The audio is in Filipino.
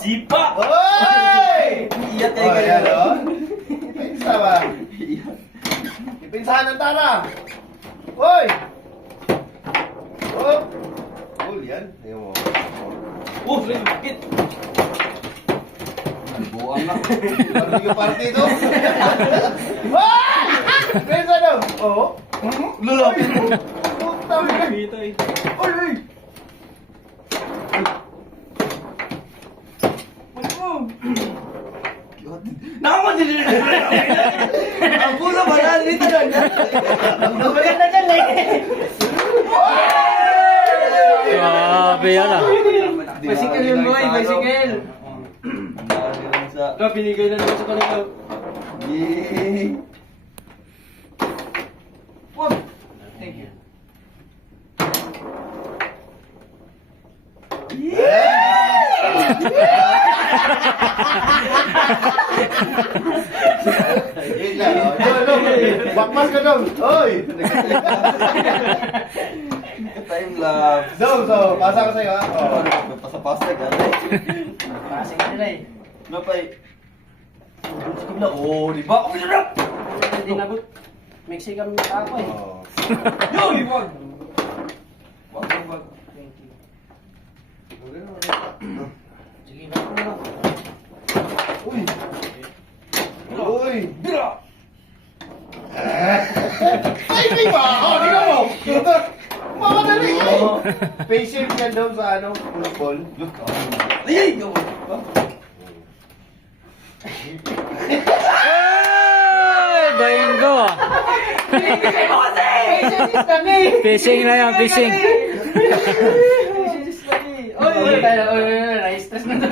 Sipa! Oy! Iyat Oh, kayo yan, kayo. oh. Ipinsa ba? Ipinsahan ng tara. Oy! Oh! Cool yan. Ayaw mo. Oh, bakit? Buang na. Parang yung partido. Oy! Ipinsa daw. Oo. Lalapit mo. Putang ina. Dito eh. Oy! Oy! Nakamadali na. Ang puso ba na? Dito na. Maganda dyan eh. Grabe yan ah. Bicycle yun boy, bicycle. Ito, pinigay na naman sa kanila. Yay! Wag! Thank you. Yun lang, oh. Bakmas ka daw. Oy! Time lapse. So, pasa ko sa'yo, ha? Oh. Pasa-pasa ka. Pasa ka nila eh. Napay. Oh, di ba? Hindi nabot. Mexican ako eh. Oh. Yo, wag! Wag. Thank you. Sige, bako na lang. Uy! Uy! Bira! Ay, di ba? Oh, di ka mo! Makadali ka eh! Face shape yan daw sa ano, football. Ay! Ay, bingo ah. Fishing na yan, fishing. Oy, oy, oy, oy, stress na to.